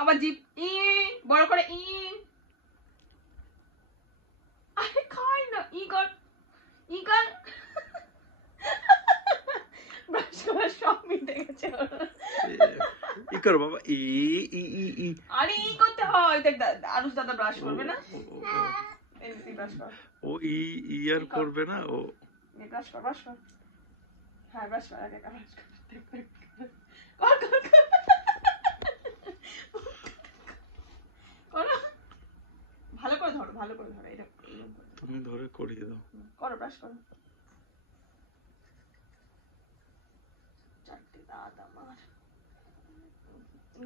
আবার জিভ ই বড় করে ই। আরে খাই না, ই কর ই কর। ব্রাশ করা সব মিটে গেছে। ই কর বাবা, ই ই ই ই। আরে ই করতে হয়, দেখ আরুষ দাদা ব্রাশ করবে না, এমনি ব্রাশ কর। ও ই ইয়ার করবে না ও। ব্রাশ কর, ব্রাশ কর। হ্যাঁ ব্রাশ কর, আগে ব্রাশ কর। কর কর কর। করো, ভালো করে ধরো, ভালো করে ধরো, এটা তুমি ধরে করিয়ে দাও। করো, ব্রাশ করো। চারটে দাঁত আমার।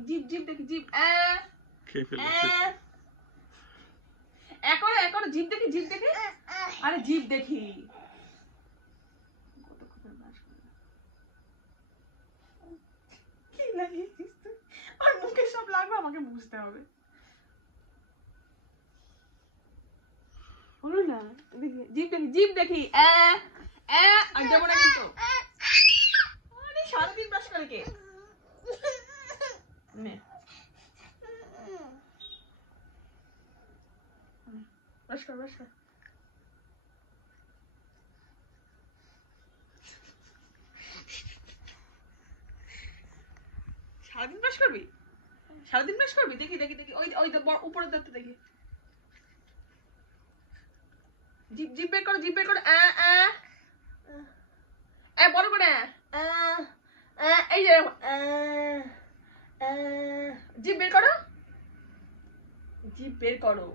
জিভ জিভ দেখি, জিভ খেয়ে ফেলেছে। এখন এখন জিভ দেখি, জিভ দেখি। আরে জিভ দেখি। কি লাগিয়েছিস তুই? আর মুখে সব লাগবে, আমাকে বুঝতে হবে। বলো না, দেখি জিভ দেখি, জিভ দেখি। আর দেবো না কিন্তু। আরে সারাদিন ব্রাশ করে কে? ব্রাশ কর, ব্রাশ কর। সারাদিন ব্রাশ করবি? সারাদিন ব্রাশ করবি? দেখি দেখি দেখি, ওই ওই উপরে দেখতে দেখি। জিভ জিভ বের করো, জিভ বের করো। বড় করে এই যে জিভ বের করো, জিভ বের করো।